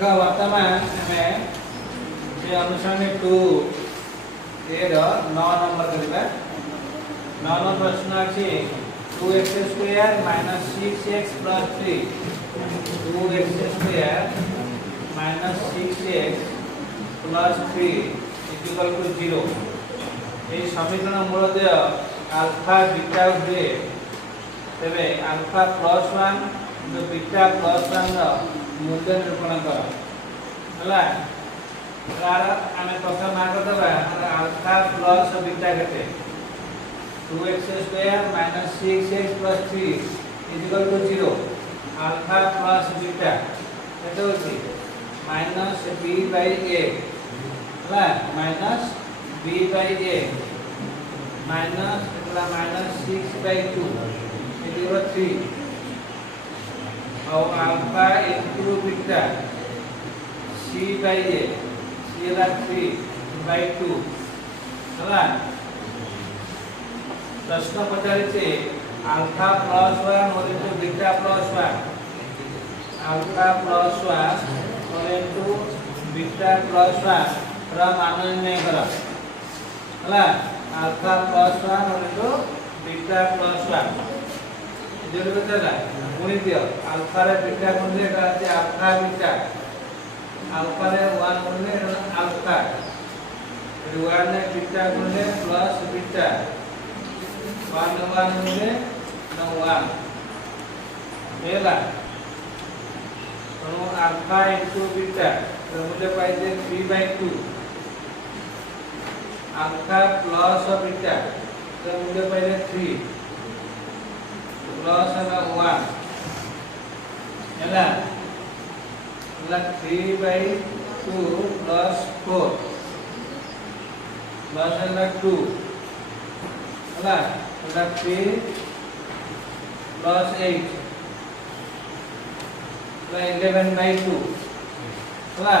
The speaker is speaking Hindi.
देखो वर्तमान हमें ये अनुसरण 2 ए 9 नंबर करबा 9 नंबर प्रश्न अछि 2x square minus 6x plus 3 2x square minus 6x plus 3 equal to 0 ये समीकरण मूलतः अल्फा बीटा हुए तेरे अल्फा प्लस 1 जो बीटा प्लस 1 रो मूल्य निरूपण कर हला यार आमे प्रथम मार्क दबा अल्फा प्लस बीटा केते 2x square minus 6x plus 3 equal to 0 alpha plus beta केते होची माइनस b बाय a हला minus b by a minus एतला माइनस 6 बाय 2 इक्वल 3 और alpha into beta c by a c ला 3 बाय 2 हला प्रश्न पचारिছে अल्फा प्लस 1 और into beta plus 1 alpha plus 1 और इनटू बीटा प्लस 1 रा मान निर्णय करा हला अल्फा प्लस 1 और इनटू बीटा प्लस 1 जोड़ बचला गुणी दियो अल्फा रे बीटा गुणले कहते अल्फा बीटा अल्फा रे 1 गुणले अल्फा 1 ने बीटा गुणले प्लस बीटा 1 गुणले 1 हेला तो अल्फा इनटू बीटा तो मुझे पाइए 3/2 अल्फा प्लस बीटा तो मुझे पाइए 3 प्लस 1 हेला 3/2 प्लस 4 प्लस 2 हला 3 प्लस 8 11/2 हला